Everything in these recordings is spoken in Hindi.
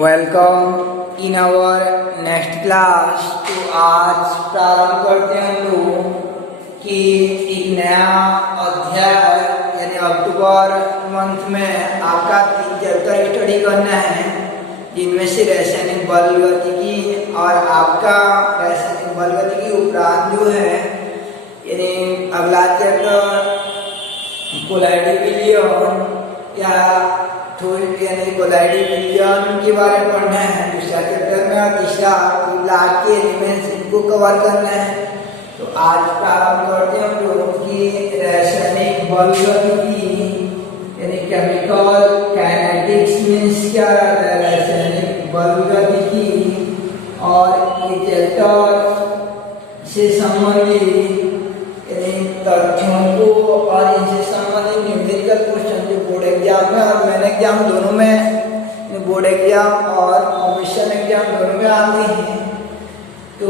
Welcome in our next class. तो आज प्रारंभ करते हैं हम लोग कि एक नया अध्याय यानी अक्टूबर मंथ में आपका 3 चैप्टर स्टडी करना है, जिनमें से रासायनिक बल गतिकी और आपका रासायनिक बल गतिकी उपरांत जो है यानी अगला चैप्टर कोलाइडल विलयन या यानी कोलाइडल विलयन के बारे में पढ़ना है दूसरा चैप्टर में, और तीसरा ब्लैक के एलिमेंट्स इनको कवर करना है। तो आज प्रारंभ करते हैं हम लोग की रासायनिक बल गतिकी यानी केमिकल काइनेटिक्स मीन्स क्या रहता है रासायनिक बल गतिकी, और ये चैप्टर से संबंधित तथ्यों को और इनसे संबंधित न्यूमेरिकल क्वेश्चन जो बोर्ड एग्जाम में और मेन एग्जाम दोनों में, बोर्ड एग्जाम और कॉम्पिटिशन एग्जाम दोनों में आते हैं। तो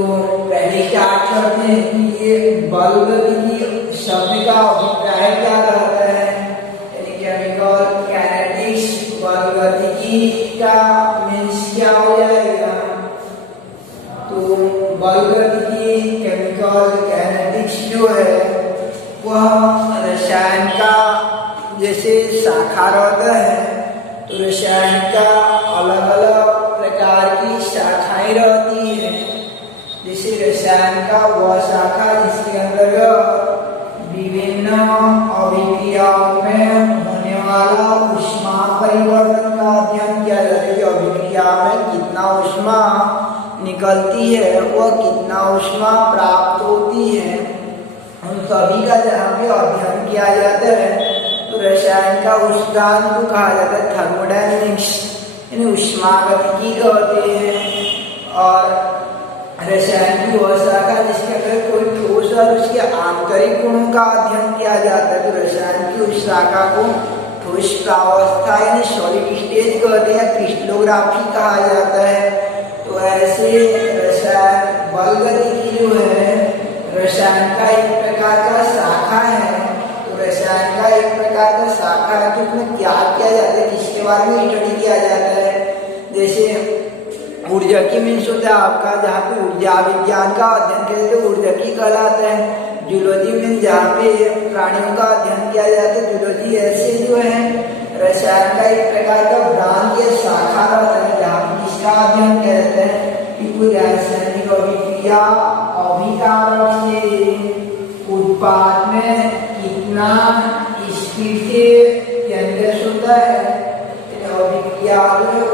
पहले स्टार्ट करते हैं कि ये बल गतिकी शब्द का अभिप्राय क्या रहता है, यानी केमिकल काइनेटिक्स बल गतिकी का मीन्स क्या हो जाएगा। तो बल गतिकी केमिकल काइनेटिक्स जो है वह रसायन का जैसे शाखा रहता है, तो रसायन का अलग अलग प्रकार की शाखाएं रहती हैं। जैसे रसायन का वह शाखा जिसके अंतर्गत विभिन्न अभिक्रियाओं में होने वाला ऊष्मा परिवर्तन का अध्ययन किया जाता है कि अभिक्रिया में कितना ऊष्मा निकलती है, वह कितना ऊष्मा प्राप्त होती है, उन सभी का जहाँ पे अध्ययन किया जाता है। तो रसायन का उस सिद्धांत को कहा जाता है थर्मोडायनेमिक्स यानी उष्मागतिकी कहते हैं। और रसायन की वह शाखा जिसके अंदर कोई ठोस और उसके आंतरिक गुणों का अध्ययन किया जाता है, तो रसायन की उस शाखा को ठोस प्रावस्था यानी सॉलिड स्टेज कहते हैं, क्रिस्टलोग्राफी कहा जाता है। तो ऐसे रसायन बल गतिकी जो है रसायन का एक प्रकार का शाखा है। तो रसायन का एक प्रकार का शाखा है, तो उसमें क्या किया जाता है, किसके बारे में स्टडी किया जाता है। जैसे ऊर्जा की मीन्स होता है आपका जहाँ पे ऊर्जा विज्ञान का अध्ययन किया जाता है, ऊर्जा की कहलाता है। जूलॉजी मीन्स जहाँ पे प्राणियों का अध्ययन किया जाता है, जूलॉजी। ऐसे जो है रसायन का एक प्रकार का ब्रांच या शाखा रहता है जहाँ पे किसका अध्ययन करते हैं कि कोई रासायनिक अभिक्रिया अभिकारक से उत्पाद में कितना स्पीड से केंद्रित होता है, अभिक्रिया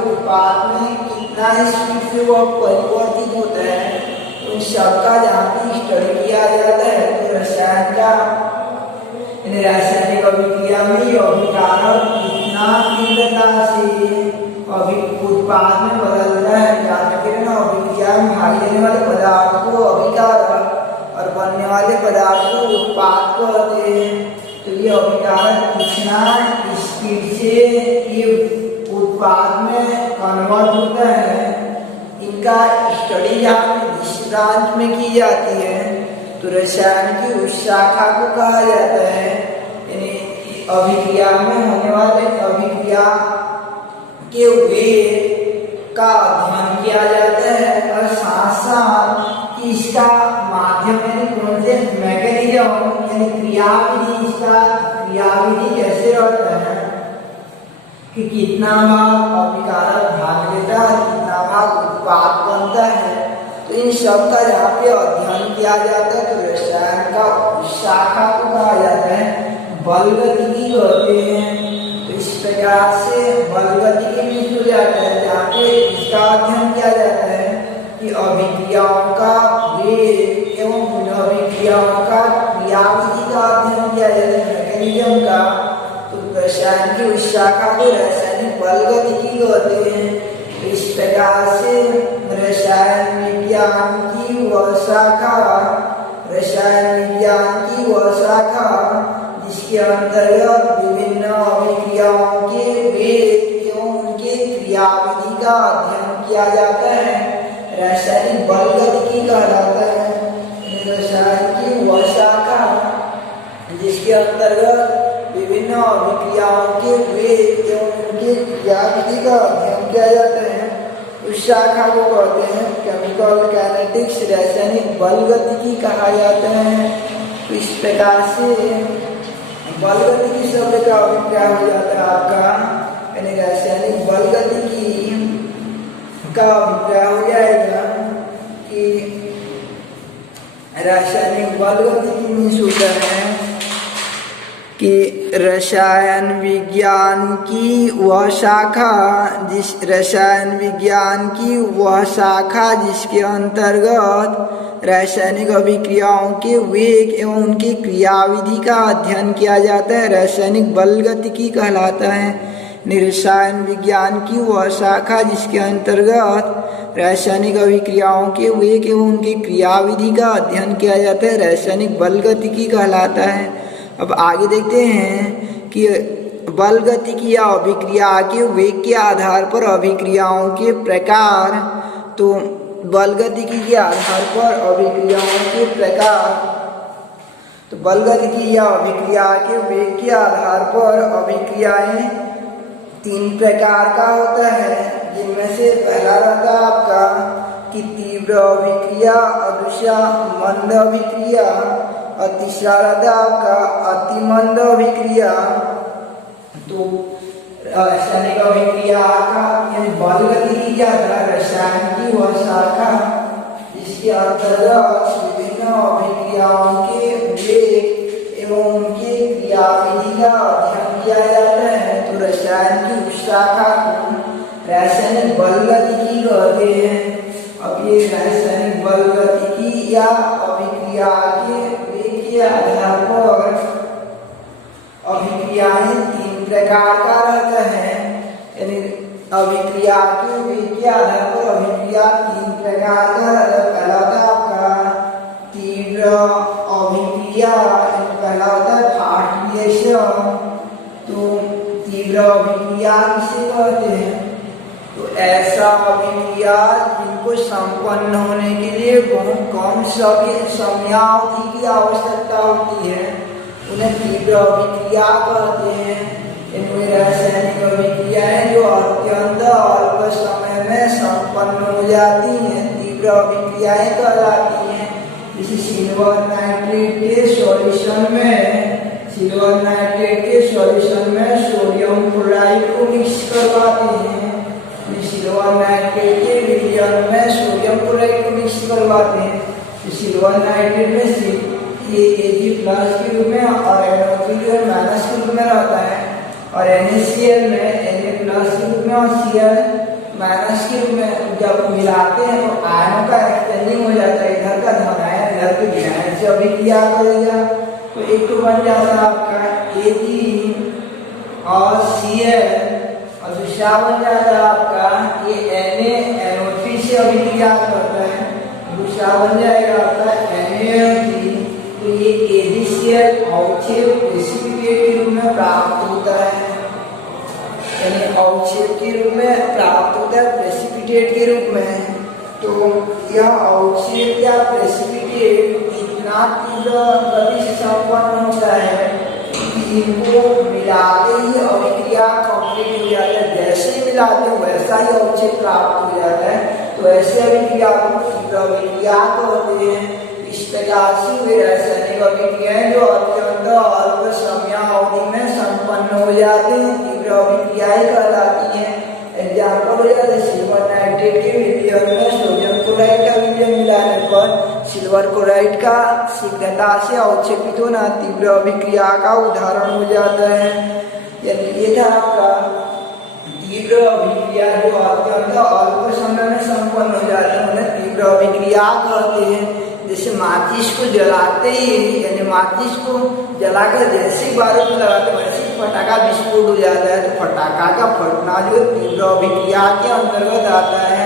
उत्पाद में कितना स्पीड से वह परिवर्तित होता है, उन सबका जहाँ पे स्टडी किया जाता है। तो रसायन का रासायनिक अभिक्रिया में अभिकारक कितना तीव्रता से उत्पाद में बदलता है, अभिक्रिया में भाग लेने वाले पदार्थ को अभिकारक और बनने वाले पदार्थ को उत्पाद कहते हैं। तो ये अभिकारक कितना स्पीड से ये उत्पाद में कन्वर्ट होता है, इनका स्टडी यहाँ इस ब्रांच में की जाती है। तो रसायन की उस शाखा को कहा जाता है यानी अभिक्रिया में होने वाले अभिक्रिया के वेग का अध्ययन किया जाता है, और साथ साथ इसका माध्यम यानी कौन से मैकेनिज्म यानी क्रियाविधि, इसका क्रियाविधि कैसे रहता है कि कितना भाग अभिकारक भाग लेता है, कितना भाग उत्पाद बनता है। तो इन सब का यहाँ पे अध्ययन किया जाता है। तो रसायन का शाखा को कहा जाता है बल गतिकी कहते हैं। तो इस प्रकार से बल गतिकी में हो जाता है जहाँ पे इसका अध्ययन किया जाता है कि अभिक्रियाओं का वेग एवं उन अभिक्रियाओं का क्रियाविधि का अध्ययन किया जाता है, मैकेनिज्म का। तो रसायन की उस शाखा को रासायनिक बल गतिकी कहते हैं। इस प्रकार से रसायन विज्ञान की वह शाखा, रसायन विज्ञान की वह शाखा जिसके अंतर्गत विभिन्न अभिक्रियाओं के वेग एवं उनके क्रियाविधि का अध्ययन किया जाता है, रासायनिक बल गतिकी कहलाता है। रसायन की वह शाखा जिसके अंतर्गत विभिन्न अभिक्रियाओं के वेग एवं उनके क्रियाविधि का अध्ययन किया जाता है, उस शाखा को कहते हैं केमिकल काइनेटिक्स, रासायनिक बल गतिकी कहा जाता है। तो इस प्रकार से बल गतिकी शब्द का अभिप्राय हो जाता है आपका, यानी रासायनिक बल गतिकी का अभिप्राय हो जाएगा कि रासायनिक बल गतिकी में होता है कि रसायन विज्ञान की वह शाखा जिसके अंतर्गत रासायनिक अभिक्रियाओं के वेग एवं उनकी क्रियाविधि का अध्ययन किया जाता है, रासायनिक बल गतिकी कहलाता है। रसायन विज्ञान की वह शाखा जिसके अंतर्गत रासायनिक अभिक्रियाओं के वेग एवं उनकी क्रियाविधि का अध्ययन किया जाता है, रासायनिक बल गतिकी कहलाता है। अब आगे देखते हैं कि बल गतिकी या अभिक्रिया के वेग के आधार पर अभिक्रियाओं के प्रकार। तो बल गतिकी के आधार पर अभिक्रियाओं के प्रकार, तो बल गतिकी या अभिक्रिया के वेग के आधार पर अभिक्रियाएं 3 प्रकार का होता है, जिनमें से पहला रहता है आपका कि तीव्र अभिक्रिया और दूसरा मंद अभिक्रिया और तीसरा रहता है आपका अति मंद अभिक्रिया। तो रासायनिक अभिक्रिया का यानी बल गतिकी क्या था, रसायन की वह शाखा जिसके अंतर्गत विभिन्न अभिक्रियाओं के वेग एवं उनकी क्रियाविधि का अध्ययन किया जाता है। तो रसायन की उस शाखा को रासायनिक बल गतिकी कहते हैं। अब ये रासायनिक बल गतिकी या अभिक्रिया के वेग के आधार पर अभिक्रियाएं 3 प्रकार का रहता है, यानी अभिक्रिया के वेग के आधार पर अभिक्रिया 3 प्रकार का रहता है। पहला होता है आपका तीव्र अभिक्रिया, पहला होता है थार्ड रिएक्शन। तो तीव्र अभिक्रिया किसे कहते हैं, तो ऐसा अभिक्रिया जिनको संपन्न होने के लिए बहुत कम समयावधि की आवश्यकता होती है, उन्हें तीव्र अभिक्रिया कहते हैं। इनमें रासायनिक अभिक्रियाएं जो अत्यंत अल्प समय में संपन्न हो जाती हैं, तीव्र अभिक्रियाएं कहलाती हैं। जैसे सिल्वर नाइट्रेट के सॉल्यूशन में सोडियम क्लोराइड को मिक्स करवाते हैं, सिल्वर नाइट्रेट के विलयन में सोडियम क्लोराइड को मिक्स करवाते हैं। तो सिल्वर नाइट्रेट में ये Ag+ के रूप में और NO3 माइनस के रूप में रहता है, और NaCl में Na+ के रूप में और Cl माइनस के रूप में जब मिलाते हैं तो आयनों का एक्सचेंजिंग हो जाता है, इधर का धन आयन इधर के विनायन से अभिक्रिया करेगा। तो एक तो बन जाता है आपका Ag और Cl, और दूसरा बन जाता है आपका ये NaNO3 से अभिक्रिया करता है, दूसरा बन जाएगा आपका NaNO3। तो ये AgCl अवक्षेप प्रेसिपिटेट के रूप में प्राप्त होता है, यानी अवक्षेप के रूप में प्राप्त होता है, प्रेसिपिटेट के रूप में। तो यह अवक्षेप या प्रेसिपिटेट इतना तीव्र गति से संपन्न होता है कि इनको मिलाते ही अभिक्रिया कंप्लीट हो जाता है। जैसे ही मिलाते हैं वैसा ही अवक्षेप प्राप्त हो जाता है। तो ऐसे अभिक्रिया को तीव्र अभिक्रिया कहते हैं। इस प्रकार से वे रासायनिक अभिक्रियाएं जो अत्यंत अल्प समयावधि में संपन्न हो जाते हैं, तीव्र अभिक्रियाएं कहलाती हैं। एग्जाम्पल हो जाता है सिल्वर नाइट्रेट के विलयन में सोडियम क्लोराइड का विलयन मिलाने पर सिल्वर क्लोराइड का शीघ्रता से अवक्षेपित होना तीव्र अभिक्रिया का उदाहरण हो जाता है। यानी ये था आपका तीव्र अभिक्रिया जो अत्यंत अल्प समय में संपन्न हो जाते हैं, उन्हें तीव्र अभिक्रिया कहते हैं। जैसे माचिस को जलाते ही, यानी माचिस को जलाकर जैसे ही बारूद लगाते वैसे ही फटाका विस्फोट हो जाता है। तो फटाका का फटना जो तीव्र अभिक्रिया के अंतर्गत आता है,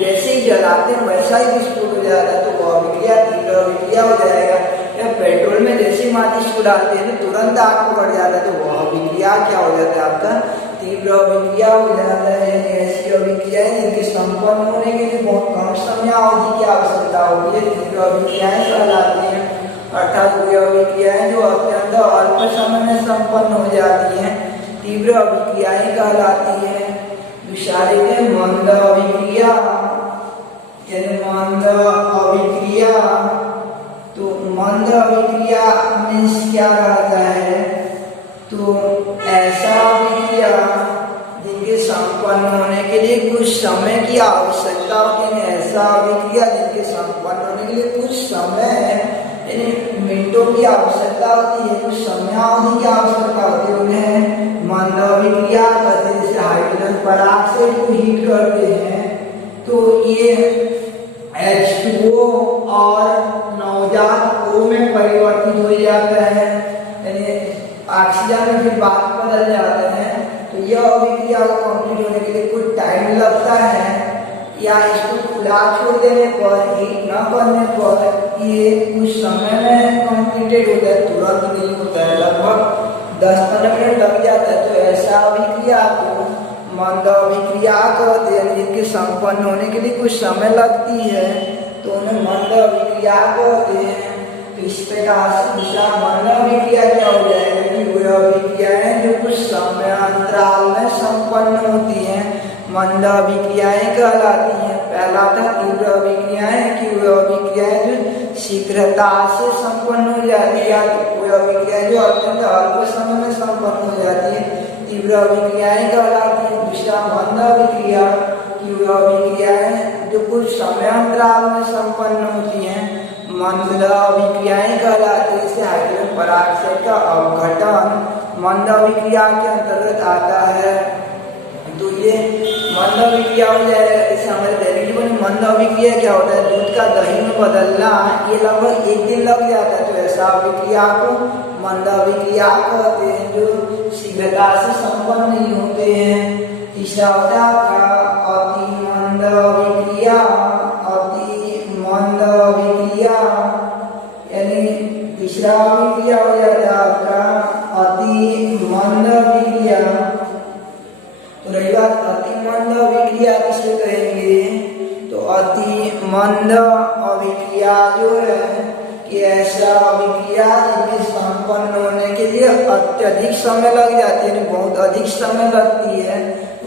जैसे ही जलाते हैं वैसा ही विस्फोट हो जाता है, तो वह अभिक्रिया तीव्र अभिक्रिया हो जाएगा। या पेट्रोल में जैसे ही माचिस को डालते हैं तो तुरंत आग पकड़ जाता है, तो वह अभिक्रिया क्या हो जाता है आपका तीव्र अभिक्रिया हो जाता है। ऐसी अभिक्रियाएं जिनके संपन्न होने के लिए बहुत कम समयावधि की आवश्यकता होती है, तीव्र अभिक्रियाएं कहलाती हैं। अर्थात वे अभिक्रियाएं जो अत्यंत अल्प समय में संपन्न हो जाती हैं, तीव्र अभिक्रियाएं कहलाती हैं। दूसरा देखते मंद अभिक्रिया यानी मंद अभिक्रिया। तो मंद अभिक्रिया मीन्स क्या रहता है, तो ऐसा अभिक्रिया जिनके संपन्न होने के लिए कुछ समय की आवश्यकता होती है। ऐसा अभिक्रिया जिनके संपन्न होने के लिए कुछ समय यानी मिनटों की आवश्यकता होती है, कुछ समयावधि की आवश्यकता होती है, उन्हें मंद अभिक्रिया कहते हैं। जैसे हाइड्रोजन पराक्साइड को हीट करते हैं तो ये H2O और नवजात O में परिवर्तित हो जाता है, यानी ऑक्सीजन में फिर बात बदल जाते हैं। तो यह अभिक्रिया को कंप्लीट होने के लिए कुछ टाइम लगता है, या इसको खुला छोड़ देने पर, हीट न करने पर ये कुछ समय में कंप्लीटेड होता है, तुरंत नहीं होता है, लगभग 10-15 मिनट लग जाता है। तो ऐसा अभिक्रिया को मंद अभिक्रिया कहते हैं, जिनके संपन्न होने के लिए कुछ समय लगती है तो उन्हें मंद अभिक्रिया कहते हैं। तो इस प्रकार से दूसरा मंद अभिक्रिया क्या हो जाएगा कि वह अभिक्रियाएं जो कुछ समय अंतराल में संपन्न होती हैं मंद अभिक्रियाएं कहलाती हैं। पहला था तीव्र अभिक्रियाएं कि वह अभिक्रियाएं जो शीघ्रता से संपन्न हो जाती है, वह अभिक्रियाएं जो अत्यंत अल्प समय में संपन्न हो जाती है तीव्र अभिक्रियाएं कहलाती है। दूसरा मंद अभिक्रिया कि वह अभिक्रियाएं जो कुछ समयांतराल में संपन्न होती हैं मंद अभिक्रियाएं कहलाती है। जैसे हाइड्रोजन पराक्साइड का अपघटन मंद अभिक्रिया के अंतर्गत आता है। तो ये मंद अभिक्रिया हो जाएगा। जैसे हमारे दैनिक जीवन में मंद अभिक्रिया क्या होता है, दूध का दही में बदलना, ये लगभग 1 दिन लग जाता है। तो ऐसा अभिक्रिया को मंद अभिक्रिया कहते हैं जो शीघ्रता से संपन्न नहीं होते हैं। तीसरा होता है अति मंद अभिक्रिया। अति मंद अभिक्रिया यानी तीसरा अभिक्रिया हो जाता है आपका अति मंद अभिक्रिया। तो रही बात अति मंद अभिक्रिया किसे कहेंगे, तो अति मंद अभिक्रिया जो है कि ऐसा अभिक्रिया जिनके संपन्न होने के लिए अत्यधिक समय लग जाती है, बहुत अधिक समय लगती है,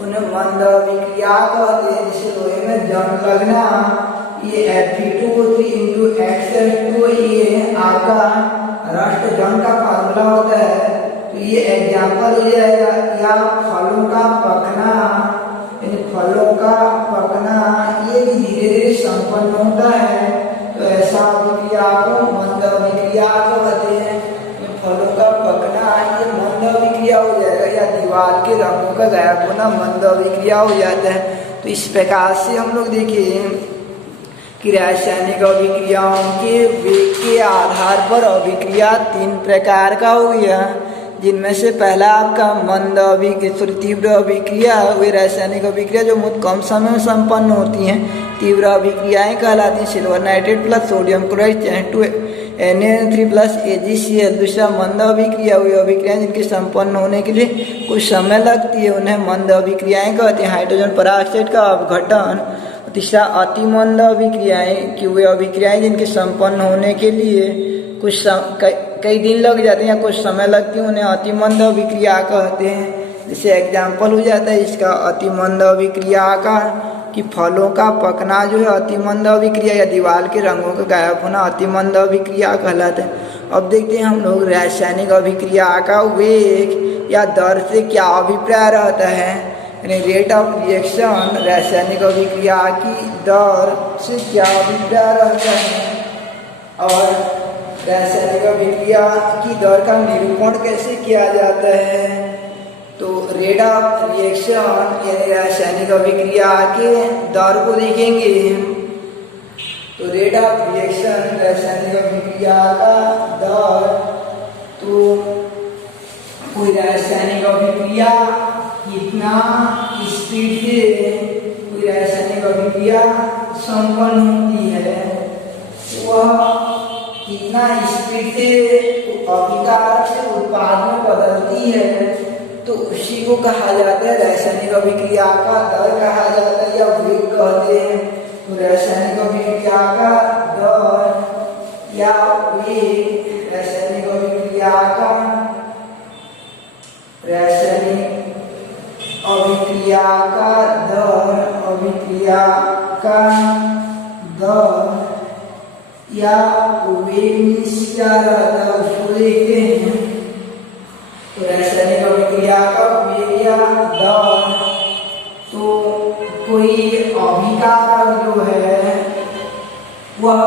उन्हें मंद अभिक्रिया कहते हैं। जैसे लोहे में जंग लगना, ये Fe2O3 × Xl2, ये आपका रस्ट जंग का फार्मूला होता है। तो ये एग्जाम्पल हो जाएगा। या फलों का पकना, यानी फलों का पकना ये भी धीरे धीरे संपन्न होता है। तो ऐसा अभिक्रिया को मंद अभिक्रिया कहते हैं। फलों का पकना ये मंद अभिक्रिया हो जाएगा। या दीवार के रंगों का गायब होना मंद अभिक्रिया हो जाता है। तो इस प्रकार से हम लोग देखिए कि रासायनिक अभिक्रियाओं के वेग के आधार पर अभिक्रिया 3 प्रकार का हो गया, जिनमें से पहला आपका मंद तीव्र अभिक्रिया, वे रासायनिक अभिक्रिया जो बहुत कम समय में संपन्न होती हैं तीव्र अभिक्रियाएं कहलाती हैं। Silver nitrate plus sodium chloride Na3 plus AgCl। दूसरा मंद अभिक्रिया, हुई अभिक्रियाएं जिनके संपन्न होने के लिए कुछ समय लगती है, उन्हें मंद अभिक्रियाएं कहते हैं। हाइड्रोजन पराक्साइड का अपघटन। तीसरा अति मंद अभिक्रियाएं कि वे अभिक्रियाएं जिनके संपन्न होने के लिए कुछ कई दिन लग जाते हैं या कुछ समय लगती है, उन्हें अति मंद अभिक्रिया कहते हैं। जैसे एग्जाम्पल हो जाता है इसका अति मंद अभिक्रिया का कि फलों का पकना जो है अति मंद अभिक्रिया, या दीवार के रंगों का गायब होना अति मंद अभिक्रिया कहलाता है। अब देखते हैं हम लोग रासायनिक अभिक्रिया का वेग या दर से क्या अभिप्राय रहता है, यानी रेट ऑफ रिएक्शन। रासायनिक अभिक्रिया की दर से क्या अभिप्राय रहता है और रासायनिक अभिक्रिया की दर का निरूपण कैसे किया जाता है। तो रेट ऑफ रिएक्शन यानी रासायनिक अभिक्रिया के दर को देखेंगे। तो रेट ऑफ रिएक्शन रासायनिक अभिक्रिया का दर, तो कोई रासायनिक अभिक्रिया कितना स्पीड से कोई रासायनिक अभिक्रिया संपन्न होती है, वह कितना स्पीड से अभिकारक से उत्पाद में बदलती है, तो उसी को कहा जाता है रासायनिक अभिक्रिया का दर कहा जाता है या वेग कहते हैं। तो रासायनिक अभिक्रिया का दर या वेग रासायनिक अभिक्रिया का अभिक्रिया का दर, अभिक्रिया का दर या वेग मीन्स क्या रहता है उसको देखते हैं। तो रासायनिक अभिक्रिया का वेग या दर, तो कोई अभिकारक जो है वह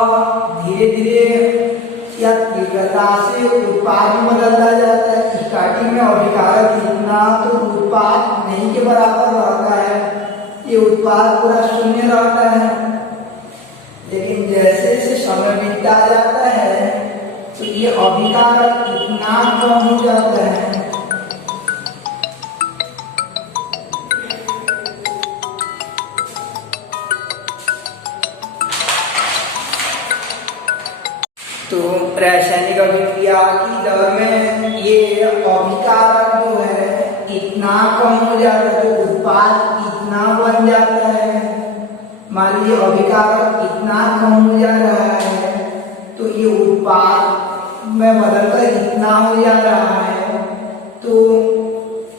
धीरे धीरे या तीव्रता से उत्पाद में बदलता जाता है। स्टार्टिंग में अभिकारक इतना तो उत्पाद नहीं के बराबर रहता है, ये उत्पाद पूरा शून्य रहता है। लेकिन जैसे जैसे समय बीतता जाता है तो ये अभिकारक इतना कम हो जाता है। तो रासायनिक अभिक्रिया की दर में ये अभिकारक जो है इतना कम हो जाता है, तो उत्पाद इतना बन जाता है। मान लीजिए अभिकारक इतना कम हो जा रहा है तो ये उत्पाद में बदलकर इतना हो जा रहा है। तो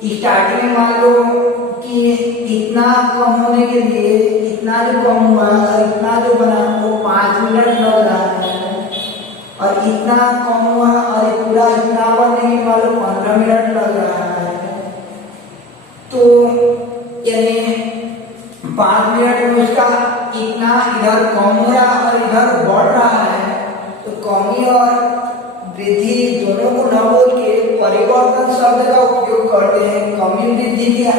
स्टार्टिंग में मान लो कि इतना कम होने के लिए इतना जो कम हुआ और इतना जो बना वो 5 मिनट लग रहा है, और इतना कम हुआ और पूरा इतना बनने के बाद 15 मिनट लग रहा है। तो यानी 5 मिनट में उसका इतना इधर कम हो रहा और इधर बढ़ रहा है। तो कमी और वृद्धि दोनों को न बोल के परिवर्तन शब्द का उपयोग करते हैं। कमी वृद्धि के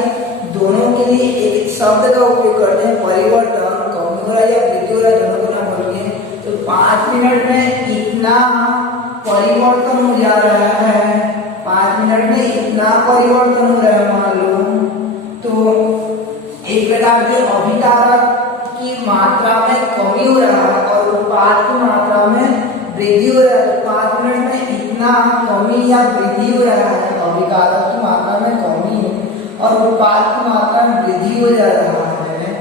दोनों के लिए एक शब्द का उपयोग करते हैं, परिवर्तन। कमी हो रहा या वृद्धि हो रहा है दोनों को न बोल के। तो 5 मिनट में इतना परिवर्तन हो जा रहा है, 5 मिनट में इतना परिवर्तन हो रहा है मान लो। तो एक प्रकार से अभिकारक की मात्रा में कमी हो रहा है और उत्पाद की मात्रा में वृद्धि हो रहा है। 5 मिनट में इतना कमी या वृद्धि हो रहा है, अभिकारक की मात्रा में कमी और उत्पाद की मात्रा में वृद्धि हो जा रहा है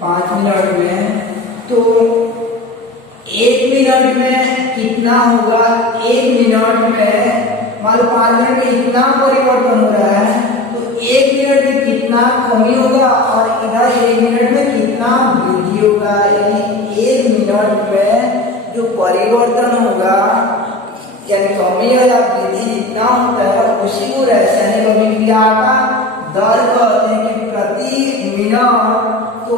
5 मिनट में। तो 1 मिनट में कितना होगा? 1 मिनट में मान लो 5 मिनट में इतना परिवर्तन हो रहा है तो 1 मिनट में कितना कमी होगा और इधर 1 मिनट में कितना वृद्धि होगा। यानी 1 मिनट में जो परिवर्तन होगा यानी कमी या वृद्धि इतना होता है, उसी को रासायनिक अभिक्रिया का दर कहते हैं। कि प्रति मिनट, तो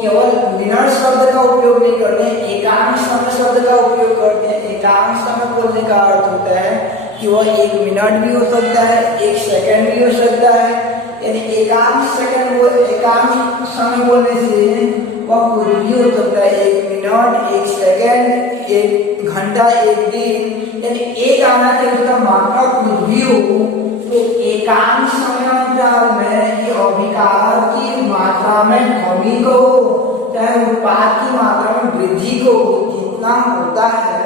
केवल मिनट शब्द का उपयोग नहीं करते हैं, एकांश समय शब्द का उपयोग करते हैं। एकांश समय बोलने का अर्थ होता है कि वह 1 मिनट भी हो सकता है, 1 सेकंड भी हो सकता है। यानी एकांश समय बोलने से वह कुछ भी हो सकता है, 1 मिनट, 1 सेकंड, 1 घंटा, 1 दिन, यानी एक आना चाहिए उसका मात्रा कुछ भी हो। तो एकांश समयांतराल में ये अभिकारक की मात्रा में कमी को चाहे उत्पाद की मात्रा में वृद्धि को जितना होता है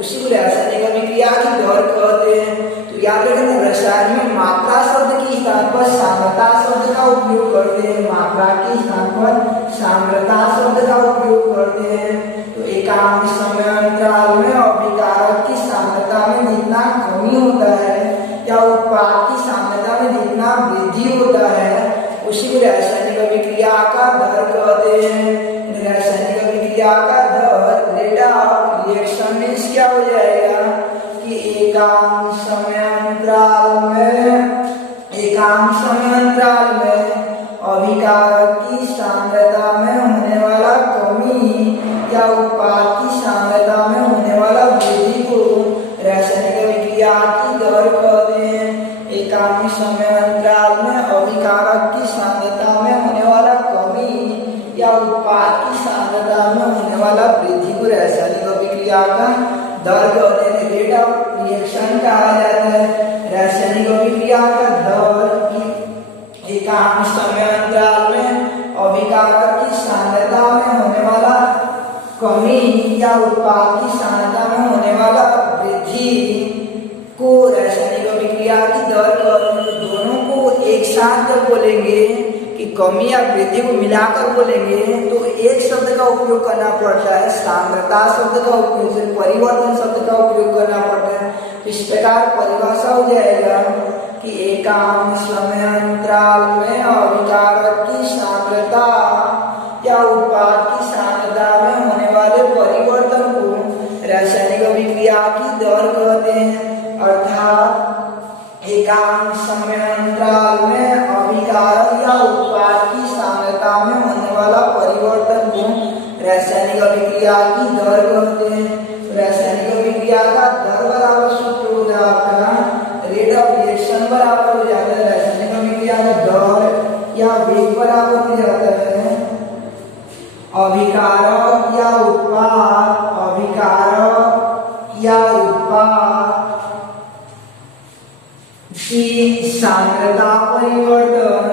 उसी को रासायनिक अभिक्रिया की दर कहते हैं। तो याद रखना रसायन में मात्रा शब्द के स्थान पर सांद्रता शब्द का उपयोग करते हैं, मात्रा के स्थान पर सांद्रता शब्द का उपयोग करते हैं। तो एकांश समयांतराल में अभिकारक की सांद्रता में जितना कमी होता है या उत्पाद की सांद्रता में जितना वृद्धि होता है उसी को रासायनिक अभिक्रिया का दर कहते हैं। रासायनिक अभिक्रिया का दर रेट ऑफ रिएक्शन मींस क्या हो जाएगा कि एकांश समयांतराल में अभिकारक की सांद्रता में होने वाला कमी या उत्पाद की सांद्रता में होने वाला वृद्धि को रासायनिक अभिक्रिया की दर कहते हैं। एकांश समयांतराल में अभिकारक की सांद्रता में होने वाला कमी या उत्पाद की सांद्रता में होने वाला वृद्धि को रासायनिक अभिक्रिया का दर कहते हैं, रेट ऑफ रिएक्शन कहा जाता है। रासायनिक अभिक्रिया का दर एकांश समयांतराल में अभिकारक की सांद्रता में होने वाला कमी या उत्पाद की सांद्रता में होने वाला वृद्धि को रासायनिक अभिक्रिया की दर कहते हैं। दोनों को एक साथ जब बोलेंगे कि कमी या वृद्धि को मिलाकर बोलेंगे तो एक शब्द का उपयोग करना पड़ता है, सांद्रता शब्द का उपयोग से परिवर्तन शब्द का उपयोग करना पड़ता है। तो इस प्रकार परिभाषा हो जाएगा कि एकांश समयांतराल में अभिकारक की सांद्रता या उत्पाद की सांद्रता में होने वाले परिवर्तन को रासायनिक अभिक्रिया की दर कहते हैं। अर्थात एकांक समयांतराल में अभिकारक या उत्पाद की सांद्रता में होने वाला परिवर्तन को रासायनिक अभिक्रिया की दर कहते हैं। रासायनिक अभिक्रिया का दर बराबर सूत्र होता है आपका रेट ऑफ रिएक्शन बराबर हो जाता है रासायनिक अभिक्रिया का दर या वेग बराबर हो जाता है अभिकारक या उत्पाद की सांद्रता परिवर्तन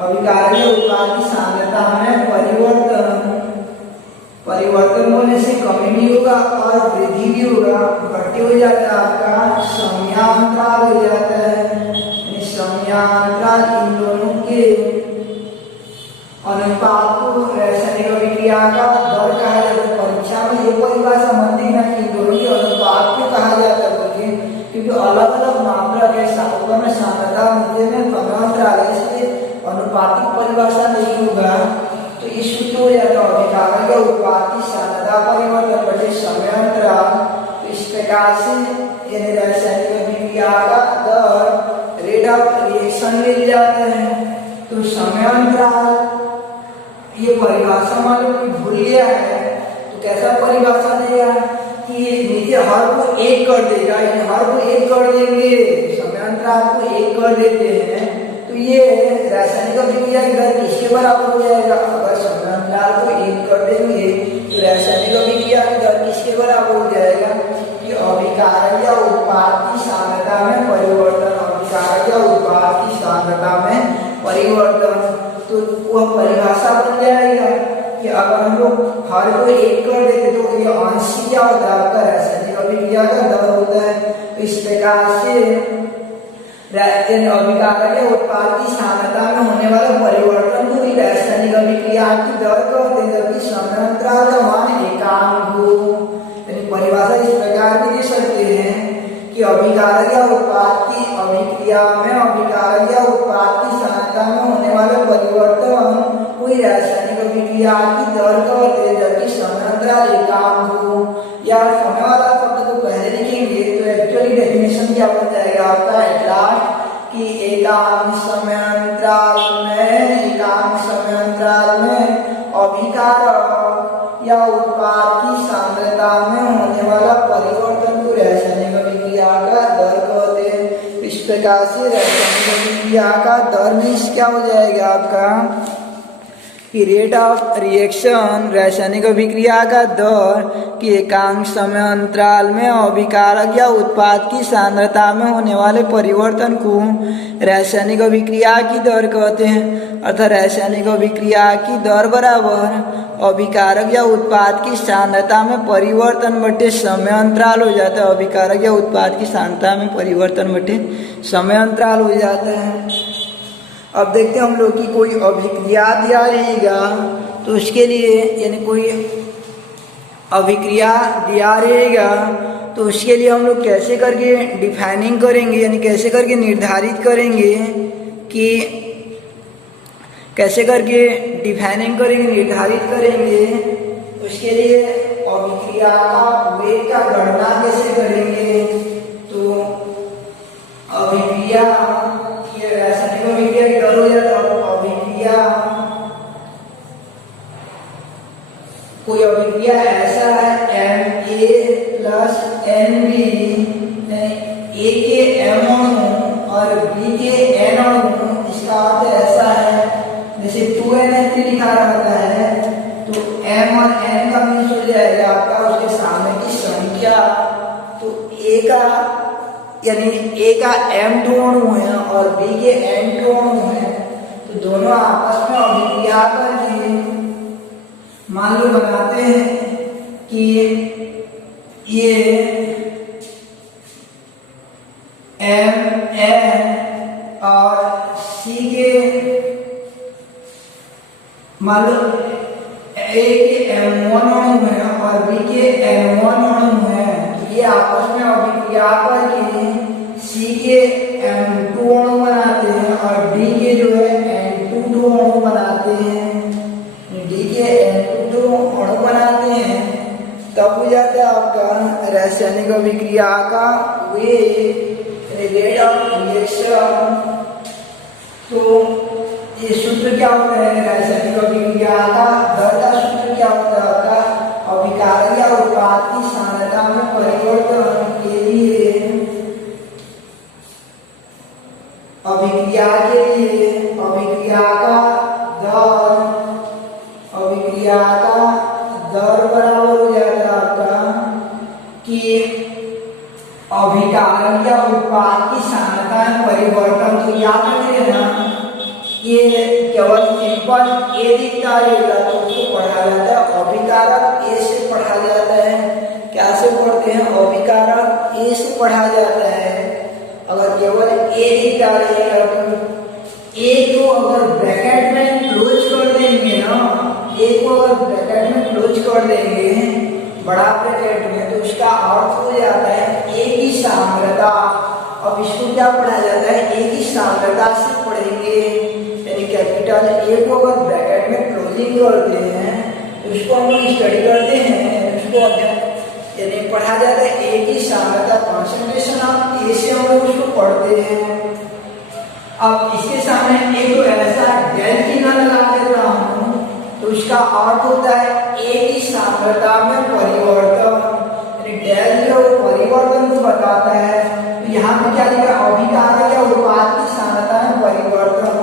अभिकारक या उत्पाद की सांद्रता में परिवर्तन होने से कमी भी होगा और वृद्धि भी होगा, बढ़ती हो जाता है आपका समयांतराल हो जाता है। समयांतराल इन दोनों के अनुपात को रासायनिक अभिक्रिया का दर कहा जाता है। परीक्षा में ये परिभाषा मत देना कि दोनों के अनुपात को कहा जाता है बल्कि क्योंकि अलग अलग मात्रा के साथ में सांद्रता मध्य में समांतराल है, इसलिए अनुपातिक परिभाषा नहीं होगा। तो ये सूत्र हो जाता है अभिकारक या उत्पाद की सांद्रता परिवर्तन बटे समयांतराल। तो इस प्रकार से यानी रासायनिक अभिक्रिया का दर रेट ऑफ रिएक्शन मिल जाता है। तो समयांतराल ये परिभाषा मालूम कोई भूल गया है तो कैसा परिभाषा देगा कि नीचे हर को एक कर देगा, यानी हर को एक कर देंगे, समयांतराल को एक कर देते हैं तो ये रासायनिक अभिक्रिया की दर किसके बराबर हो जाएगा। अगर समयांतराल को एक कर देंगे तो रासायनिक अभिक्रिया की दर किसके बराबर हो जाएगा कि अभिकारक या उत्पाद की सांद्रता में परिवर्तन, अभिकारक या उत्पाद की सांद्रता में परिवर्तन। तो वह परिभाषा बन जाएगा कि अगर हम लोग हर को एक कर देते तो ये अंश क्या होता है आपका रासायनिक अभिक्रिया का दर होता है। तो इस प्रकार से अभिकारक या उत्पाद की सांद्रता में होने वाला परिवर्तन को भी रासायनिक अभिक्रिया की दर कहते हैं, जबकि समयांतराल का मान एकांक हो। यानी परिभाषा इस प्रकार भी दे सकते हैं कि अभिकारक या उत्पाद की अभिक्रिया में अभिकारक या उत्पाद की सांद्रता में होने वाले परिवर्तन कोई रासायनिक अभिक्रिया की दर कहते हैं, जबकि समयांतराल एकांक हो। या समय वाला शब्द को पहले लिखेंगे तो एक्चुअली डेफिनेशन क्या बन जाएगा आपका एट लास्ट कि एकांक समयांतराल में अभिकारक या उत्पाद की सांद्रता में होने वाला परिवर्तन को रासायनिक अभिक्रिया का दर कहते हैं। इस प्रकार से रासायनिक अभिक्रिया का दर भी क्या हो जाएगा आपका कि रेट ऑफ रिएक्शन रासायनिक अभिक्रिया का दर कि एकांक समयांतराल में अभिकारक या उत्पाद की सांद्रता में होने वाले परिवर्तन को रासायनिक अभिक्रिया की दर कहते हैं। अर्थात रासायनिक अभिक्रिया की दर बराबर अभिकारक या उत्पाद की सांद्रता में परिवर्तन बटे समयांतराल हो जाता है। अभिकारक या उत्पाद की सांद्रता में परिवर्तन बटे समयांतराल हो जाता है। अब देखते हैं हम लोग की कोई अभिक्रिया दिया रहेगा तो उसके लिए यानी कोई अभिक्रिया दिया रहेगा तो उसके लिए हम लोग कैसे करके डिफाइनिंग करेंगे, यानी कैसे करके निर्धारित करेंगे कि कैसे करके डिफाइनिंग करेंगे, निर्धारित करेंगे। उसके लिए अभिक्रिया का वेग का गणना कैसे करेंगे। तो अभिक्रिया रासायनिक अभिक्रिया की दर हो जाता है अभिक्रिया कोई अभिक्रिया ऐसा है Ma प्लस Nb, A के M अणु और B के N अणु, इसका अर्थ ऐसा है जैसे 2NH3 लिखा रहता है तो M और N का मीन्स हो जाएगा आपका उसके सामने की संख्या। तो A का यानी A का M2 अणु है और B के N2 अणु है तो दोनों आपस में अभिक्रिया करके मान लो बनाते हैं कि ये Mn और C के मान लो A के M1 अणु है और B के N1 अणु है तो ये आपस में अभिक्रिया करके C के M2 अणु बनाते हैं और D के जो है N2 अणु बनाते हैं, D के N2 अणु बनाते हैं, तब हो जाता है आपका रासायनिक अभिक्रिया का वेग, रेट ऑफ रिएक्शन। तो ये सूत्र क्या होता है रासायनिक अभिक्रिया का दर का सूत्र क्या होता है आपका, अभिकारक या उत्पाद की सांद्रता में परिवर्तन के लिए अभिक्रिया के लिए अभिक्रिया का दर बराबर हो जाता है आपका कि अभिकारक या उत्पाद की सांद्रता में परिवर्तन। तो याद रखिए ना, ये केवल सिंपल ए दिखता रहेगा तो उसको पढ़ा जाता है अभिकारक ए से पढ़ा जाता है। क्या से पढ़ते हैं, अभिकारक ए से पढ़ा जाता है। अगर केवल ए दिखता रहेगा तो ए को अगर ब्रैकेट में क्लोज कर देंगे ना, ए को अगर ब्रैकेट में क्लोज कर देंगे बड़ा ब्रैकेट में, तो उसका अर्थ हो जाता है ए की सांद्रता। अब इसको क्या पढ़ा जाता है, ए की सांद्रता से पढ़ेंगे, यानी कैपिटल ए को अगर ब्रैकेट में क्लोजिंग करते हैं तो उसको हम लोग स्टडी करते हैं, उसको यानी पढ़ा जाता है ए की सांद्रता, कॉन्सेंट्रेशन ऑफ ए से हम लोग उसको पढ़ते हैं। अब इसके सामने एक ऐसा डेल चिन्ह लगा देता हूँ तो उसका अर्थ होता है ए की सांद्रता में परिवर्तन, यानी डेल जो परिवर्तन को बताता है। तो यहाँ पे क्या लिखा, अभिकारक या उत्पाद की सांद्रता में परिवर्तन।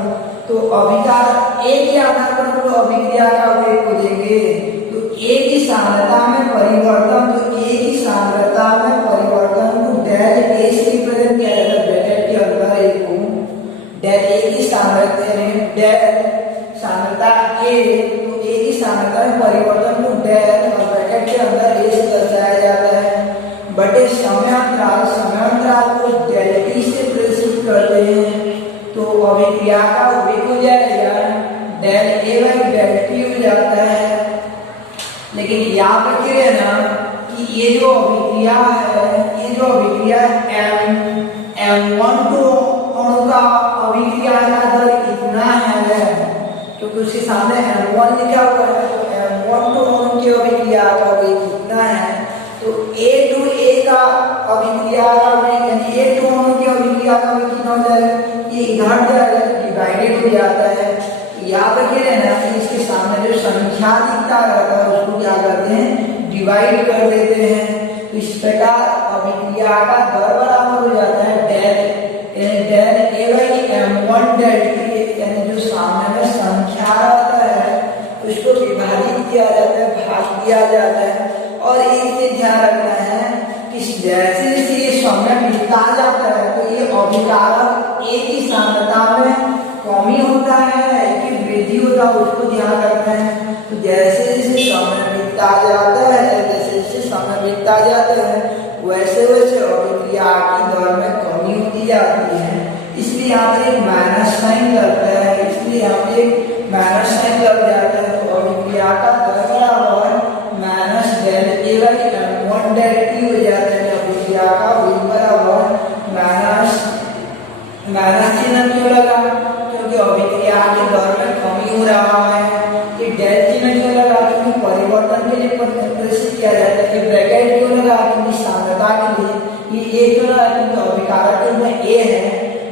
तो अभिकारक ए के आधार पर हम लोग अभिक्रिया का वेग खोजेंगे, तो ए की सांद्रता में परिवर्तन, तो ए की सांद्रता में परिवर्तन को डेल ए से रिप्रेजेंट किया जाता है ब्रैकेट के अंदर ए को, डेल ए की सांद्रता डेल सांद्रता ए, तो ए की सांद्रता में परिवर्तन को डेल और ब्रैकेट के अंदर ए से दर्शाया जाता है बटे समयांतराल को डेल टी से प्रदर्शित करते हैं। तो अभिक्रिया का वेग हो जाएगा del A by del t हो जाता है। लेकिन याद रखिए ना कि ये जो अभिक्रिया है, ये जो अभिक्रिया M1 अणु का अभिक्रिया का दर इतना है, क्योंकि उसके सामने M1 लिखा हुआ है, तो M1 अणु की अभिक्रिया का वेग इतना है। तो A2A का अभिक्रिया का वेग, यानी A2 अणु की अभिक्रिया का वेग कितना हो जाएगा, ये इधर जाएगा, डिवाइडेड हो जाता है। याद रखिए ना कि इसके सामने जो संख्या दिखता रहता है उसको क्या करते हैं, डिवाइड कर देते हैं। तो इस प्रकार अभिक्रिया का दर बराबर हो जाता है del A by M1 del t, यानी जो सामने में संख्या रहता है उसको विभाजित किया जाता है, भाग दिया जाता है। और एक चीज ध्यान रखना है कि जैसे जैसे ये समय बीतता जाता है तो ये अभिकारक ए की सांद्रता में कमी होता है कि वृद्धि होता है, उसको ध्यान रखना है। तो जैसे जैसे समय बीतता जाता है वैसे वैसे अभिक्रिया की दर में कमी होती जाती है। इसलिए यहाँ पर एक माइनस साइन लगता है, इसलिए यहाँ पे एक माइनस साइन लग जाता है। तो अभिक्रिया का दर बराबर minus del A by M1 del t हो जाता है। अभिक्रिया का वेग बराबर माइनस चिन्ह क्यों लगा, क्योंकि अभिक्रिया के दर में कमी हो रहा है। ये डेल चिन्ह क्यों लगा, क्योंकि परिवर्तन के लिए प्रदर्शित किया जाता है। ये ब्रैकेट क्यों लगा, क्योंकि सांद्रता के लिए। ये ए क्यों लगा, क्योंकि अभिकारक में ए है।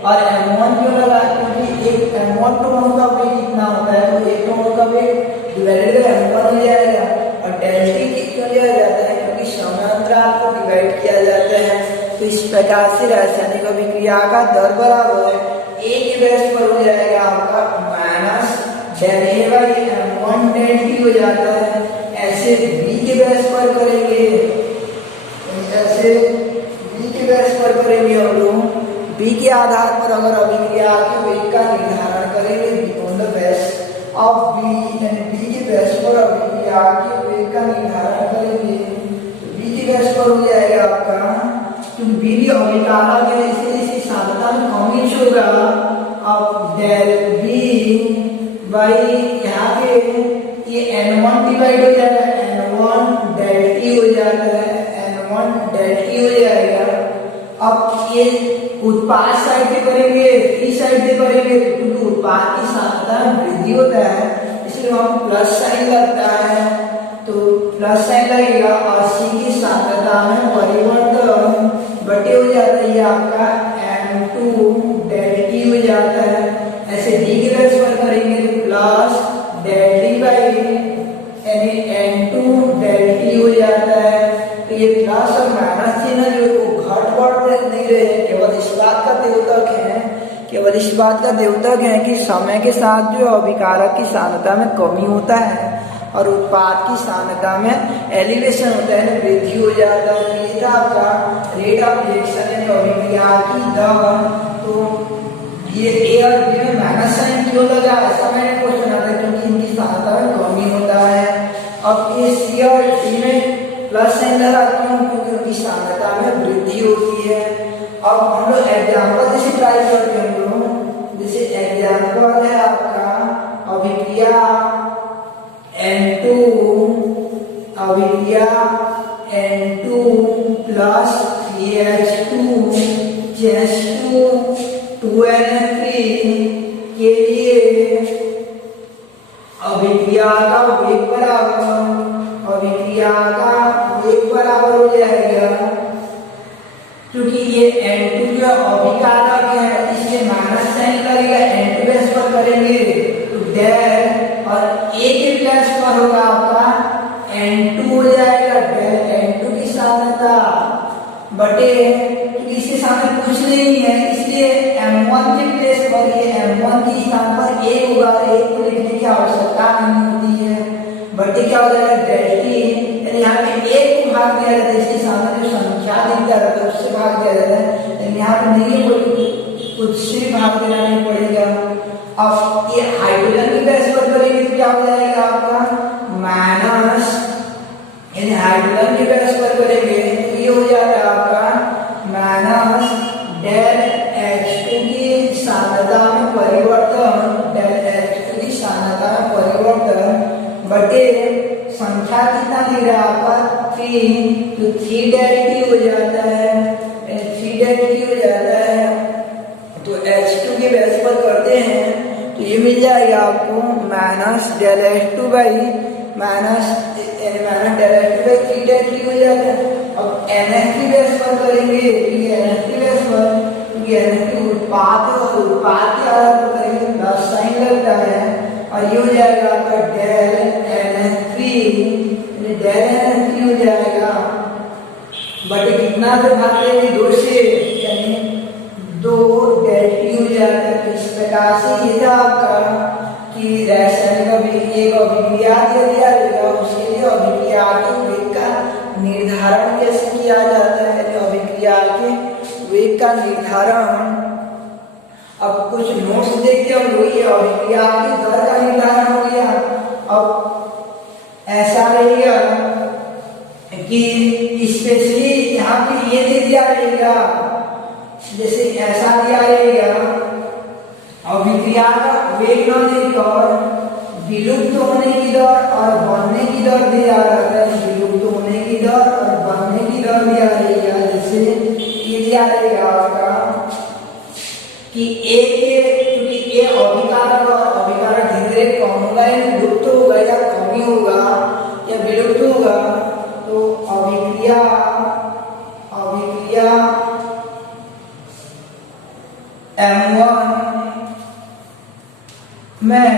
और M1 क्यों लगा, क्योंकि एक M1 तो अणु का वेग कितना होता है, तो एक अणु का वेग डिवाइडेड बाय M1 हो जाएगा। और डेल टी क्यों लिया जाता है, क्योंकि समांतराल को डिवाइड किया जाता है। तो इस प्रकार से रासायनिक अभिक्रिया का दर बराबर ए के बेस पर हो जाएगा आपका minus del A by M1 del t हो जाता है। ऐसे बी के बेस पर करेंगे, ऐसे बी के बेस पर करेंगे हम लोग। बी के आधार पर अगर अभिक्रिया के वेग का निर्धारण करेंगे on the base of B, यानी बी के बेस पर अभिक्रिया के वेग का निर्धारण करेंगे, तो बी के बेस पर हो जाएगा आपका, क्योंकि बी भी अभिकारक है इसलिए इसकी सांद्रता में कमी होगा। अब डेल बी बाई यहाँ पे ये N1 डिवाइड हो जाएगा, N1 डेल टी हो जाता है, N1 डेल टी हो जाएगा। अब ये उत्पाद साइड पे करेंगे, इस साइड पे करेंगे तो क्योंकि उत्पाद की सांद्रता में वृद्धि होता है इसलिए वहां प्लस साइन लगता है, तो प्लस साइन लगेगा और सी की सांद्रता में परिवर्तन बटे हो जाता है, ये आपका m2 डेल टी हो जाता है। ऐसे डी के बेस पर करेंगे तो प्लस डेल टी बाई यानी n2 डेल टी हो जाता है। तो ये प्लस और माइनस चिन्ह जो घट बढ़ नहीं रहे, केवल इस बात का द्योतक है, केवल इस बात का द्योतक है कि समय के साथ जो अभिकारक की सांद्रता में कमी होता है और उत्पाद की सांद्रता में एलिवेशन होता है, वृद्धि हो जाता है। तो ये था आपका रेट ऑफ रिएक्शन यानी अभिक्रिया की दर। तो ये ए और बी में माइनस साइन क्यों लगा, ऐसा मैंने क्वेश्चन आता क्योंकि इनकी सांद्रता में कमी होता है। अब ये सी और डी में प्लस साइन लगा क्यों, क्योंकि उनकी सांद्रता में वृद्धि होती है। अब हम लोग एग्जाम्पल जैसे ट्राई करते हैं, हम लोग जैसे एग्जाम्पल है आपका अभिक्रिया N2 अभिक्रिया N2 plus 3H2 CH2 2NF3 के लिए अभिक्रिया का वेग बराबर हो जाएगा, क्योंकि ये N2 जो अभिकारक है इसलिए माइनस साइन लगेगा, N2 बेस पर करेंगे तो डेल और A के प्लस पर होगा आपका N2 हो जाएगा डेल N2 की सांद्रता बटे, क्योंकि इसके सामने कुछ नहीं है इसलिए M1 के प्लेस पर ये M1 की स्थान पर A होगा, A को लिखने की आवश्यकता नहीं होती है, बटे क्या हो जाएगा डेल टी, यानी यहाँ पे एक को भाग दिया जाता है, इसके सामने जो संख्या दिखता रहता है उससे भाग दिया जाता है, लेकिन यहाँ पे नहीं बोली कुछ से भाग देना नहीं पड़ेगा। अब ये हाइड्रोजन की बेस पर करेंगे तो क्या हो जाएगा आपका माइनस, यानी हाइड्रोजन की बेस पर करेंगे तो ये हो जाएगा आपका माइनस डेल H2 की सांद्रता में परिवर्तन, डेल H2 की सांद्रता में परिवर्तन बटे संख्या कितना दिख रहा है आपका 3, तो 3 डेल टी हो जाता है, 3 डेल टी हो जाता है। तो H2 के बेस पर करते हैं तो ये मिल जाएगा आपको minus del H2 by minus del H2 by 3 del t हो जाता है। अब NH3 बेस पर करेंगे, NH3 बेस पर, क्योंकि NH3 उत्पाद है और उत्पाद के आधार पर करेंगे प्लस साइन लगता है और ये हो जाएगा आपका डेल NH3 हो जाएगा बटे कितना से भाग लेंगे 2 से, यानी 2 डेल टी हो जाता है। तो इस प्रकार से ये था आपका कि रासायनिक अभिक्रिया दिया जाएगा, उसके लिए अभिक्रिया के वेग का निर्धारण कैसे किया जाता है, तो अभिक्रिया के वेग का निर्धारण। अब कुछ नोट्स देखते हैं हम लोग, ये अभिक्रिया की दर का निर्धारण हो गया। अब ऐसा रहेगा कि स्पेशली यहाँ पे ये दे दिया रहेगा, जैसे ऐसा दिया रहेगा अभिक्रिया का वेग न देकर विलुप्त होने की दर और बनने की दर दिया रहता है, विलुप्त होने की दर और बनने की दर दिया रहेगा। जैसे ये दिया रहेगा आपका कि A के, क्योंकि A अभिकारक और अभिकारक धीरे धीरे कम होगा या लुप्त होगा या कमी होगा या विलुप्त होगा, तो अभिक्रिया M1 में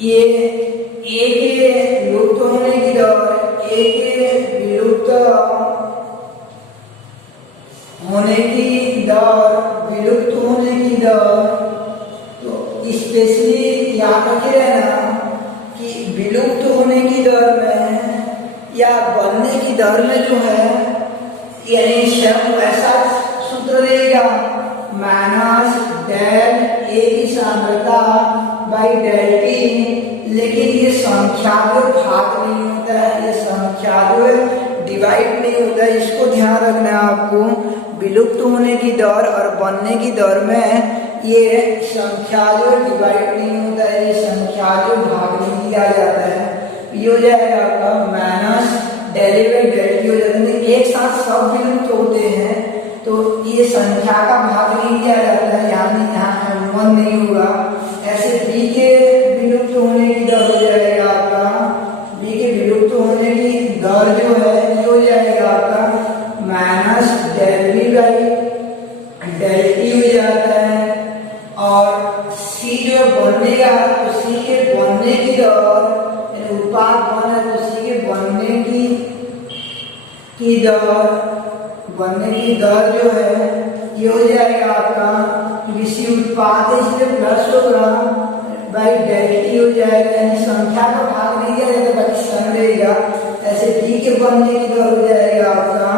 ये A के लुप्त होने की दर, A के विलुप्त होने की दर, विलुप्त होने की दर, तो स्पेशली याद रखे रहना कि विलुप्त होने की दर में या बनने की दर में जो है यानी स्वयं ऐसा सूत्र रहेगा माइनस डेल ए की सांद्रता बाई डेल टी, लेकिन ये संख्या जो भाग नहीं होता है, ये संख्या जो डिवाइड नहीं होता है, इसको ध्यान रखना है आपको। विलुप्त होने की दर और बनने की दर में ये संख्या जो डिवाइड नहीं होता है, ये संख्या जो भाग नहीं दिया जाता है, ये हो जाएगा आपका माइनस डेली बाई डेल्टी हो जाते हैं, एक साथ सब विलुप्त होते हैं तो ये संख्या का भाग नहीं दिया जाता है, यानी यहाँ वन नहीं होगा। ऐसे बी के विलुप्त होने की दर हो जाएगा आपका, बी के विलुप्त होने की दर जो है ये हो जाएगा आपका minus del B by del t हो जाता है। और सी जो बनेगा तो सी के बनने की दर, उत्पाद बने तो सी के बनने की दर जो है ये हो जाएगा आपका, किसी उत्पाद है इसलिए प्लस होगा बाई डेल टी हो जाएगा, यानी संख्या का भाग नहीं दिया जाएगा बाकी सम रहेगा। ऐसे टी के बनने की दर हो जाएगा आपका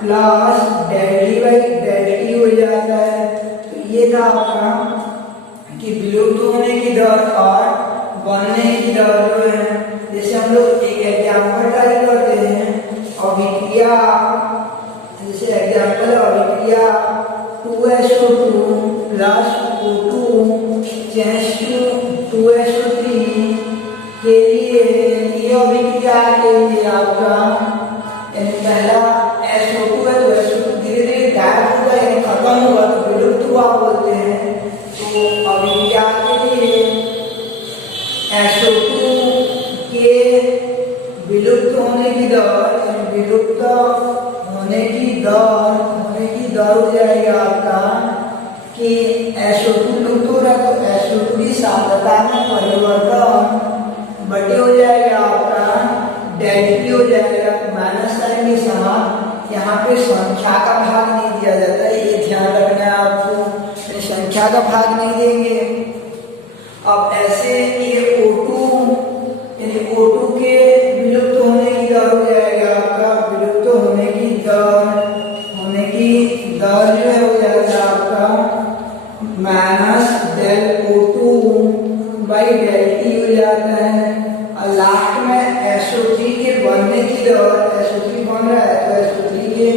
plus del t by del t हो जाता है। तो ये था आपका कि विलुप्त होने की दर और बनने की दर जो है। जैसे हम लोग एक एग्जाम्पल ट्राई करते हैं, अभिक्रिया, जैसे एग्जाम्पल अभिक्रिया 2SO2 plus O2 change to 2SO3 के लिए, ये अभिक्रिया के लिए आपका यानी पहला SO2 है तो SO2 धीरे धीरे गायब होगा यानी खत्म होगा तो विलुप्त हुआ बोलते हैं। तो अभिक्रिया के लिए SO2 के विलुप्त होने की दर, विलुप्त होने की दर हो जाएगा आपका कि SO2 लुप्त हो रहा है तो SO2 की सांद्रता में परिवर्तन बटे हो जाएगा आपका डेल टी हो जाएगा। माइनस साइन के समान यहाँ पे संख्या का भाग नहीं दिया जाता है, ये ध्यान रखना है आपको, संख्या का भाग नहीं देंगे। अब ऐसे ये O2 यानी O2 के विलुप्त होने की दर हो जाएगा आपका, विलुप्त होने की दर जो है हो जाएगा आपका minus del O2 by del t हो जाता है। और लास्ट में SO3 के बनने की दर, SO3 बन रहा है तो SO3 के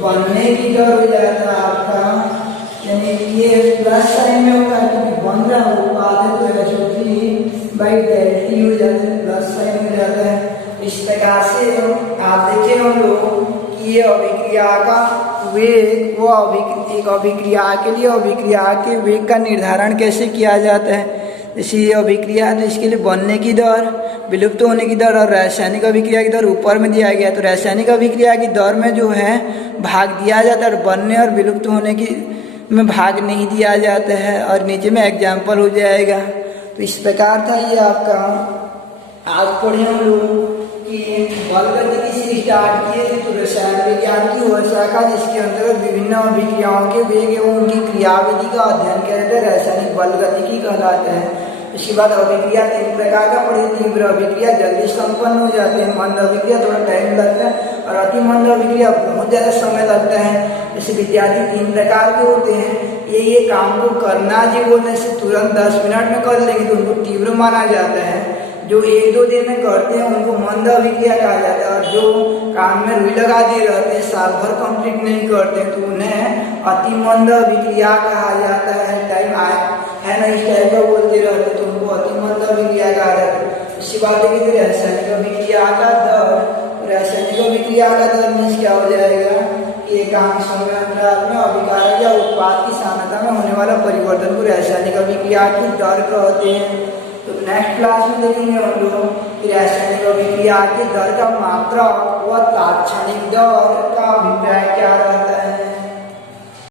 बनने की दर हो जाता है आपका, यानी ये प्लस साइन में होगा क्योंकि बन रहा है उत्पाद है तो SO3 बाई डेल टी हो जाता है, प्लस साइन हो जाता है। इस प्रकार से आप देखिए हम लोग कि ये अभिक्रिया का वेग, वो एक अभिक्रिया के लिए अभिक्रिया के वेग का निर्धारण कैसे किया जाता है। जैसे ये अभिक्रिया है तो इसके लिए बनने की दर, विलुप्त होने की दर और रासायनिक अभिक्रिया की दर ऊपर में दिया गया, तो रासायनिक अभिक्रिया की दर में जो है भाग दिया जाता है और बनने और विलुप्त होने की में भाग नहीं दिया जाता है, और नीचे में एग्जाम्पल हो जाएगा। तो इस प्रकार था ये आपका, आज पढ़े हम लोग कि बल गतिकी से स्टार्ट किए थे तो रसायन विज्ञान की वह शाखा जिसके अंतर्गत विभिन्न अभिक्रियाओं के वेग एवं उनकी क्रियाविधि का अध्ययन किया जाता है, रासायनिक बल गतिकी कहलाता है। इसके बाद अभिक्रिया 3 प्रकार का पढ़े, तीव्र अभिक्रिया जल्दी संपन्न हो जाते हैं, मंद अभिक्रिया थोड़ा टाइम लगता है और अति मंद अभिक्रिया बहुत ज्यादा समय लगता है। जैसे विद्यार्थी 3 प्रकार के होते हैं, ये काम को करना जी बोलने से तुरंत 10 मिनट में कर लेंगे तो उनको तीव्र माना जाता है, जो 1-2 दिन में करते हैं उनको मंद अभिक्रिया कहा जाता है, और जो काम में रुई लगा दिए रहते हैं साल भर कंप्लीट नहीं करते तो उन्हें अति मंद अभिक्रिया कहा जाता है। टाइम है ना, इस टाइप का बोलते रहते तो उनको अति मंद अभिक्रिया कहा जाता है। इसी बात है कि रासायनिक अभिक्रिया का दर, रासायनिक अभिक्रिया का दर मीन्स क्या हो जाएगा, एकांक समय अंतराल में अभिकारक या उत्पाद की सांद्रता में होने वाला परिवर्तन को रासायनिक अभिक्रिया की दर कहते हैं। तो नेक्स्ट क्लास में देखेंगे हम लोग कि रासायनिक अभिक्रिया की दर का मात्रक व तात्क्षणिक दर का अभिप्राय